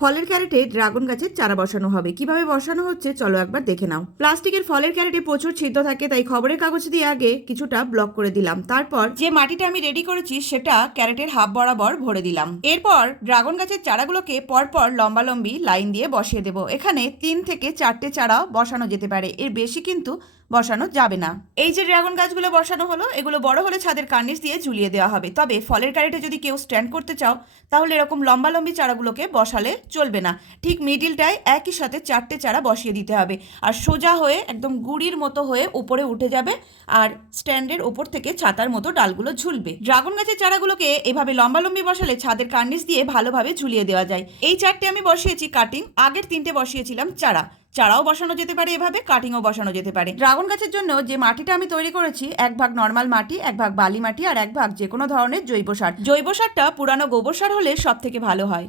ফলের ক্যারেটে ড্রাগন গাছের চারা বসানো হবে। কীভাবে বসানো হচ্ছে, চলো একবার দেখে নাও। প্লাস্টিকের ফলের ক্যারেটে প্রচুর ছিদ্র থাকে, তাই খবরের কাগজ দিয়ে আগে কিছুটা ব্লক করে দিলাম। তারপর যে মাটিটা আমি রেডি করেছি, সেটা ক্যারেটের হাফ বরাবর ভরে দিলাম। এরপর ড্রাগন গাছের চারাগুলোকে পরপর লম্বালম্বি লাইন দিয়ে বসিয়ে দেবো। এখানে তিন থেকে চারটে চারা বসানো যেতে পারে। এর বেশি কিন্তু বসানো যাবে না। এই যে ড্রাগন গাছগুলো বসানো হলো, এগুলো বড় হলে ছাদের কার্নিশ দিয়ে ঝুলিয়ে দেওয়া হবে। তবে ফলের ক্যারেটে যদি কেউ স্ট্যান্ড করতে চাও, তাহলে এরকম লম্বালম্বি চারাগুলোকে বসালে চলবে না। ঠিক মিডিলটায় একই সাথে চারটে চারা বসিয়ে দিতে হবে। আর সোজা হয়ে একদম গুড়ির মতো হয়ে উপরে উঠে যাবে আর স্ট্যান্ডের ওপর থেকে ছাতার মতো ডালগুলো ঝুলবে। ড্রাগন গাছের চারাগুলোকে এভাবে লম্বালম্বি বসালে ছাদের কার্নিশ দিয়ে ভালোভাবে ঝুলিয়ে দেওয়া যায়। এই চারটে আমি বসিয়েছি কাটিং, আগের তিনটে বসিয়েছিলাম চারা। চারাও বসানো যেতে পারে এভাবে, কাটিংও বসানো যেতে পারে। ড্রাগন গাছের জন্য যে মাটিটা আমি তৈরি করেছি, এক ভাগ নর্মাল মাটি, এক ভাগ বালি মাটি আর এক ভাগ যে কোনো ধরনের জৈব সার। জৈব সারটা পুরানো গোবর সার হলে সব থেকে ভালো হয়।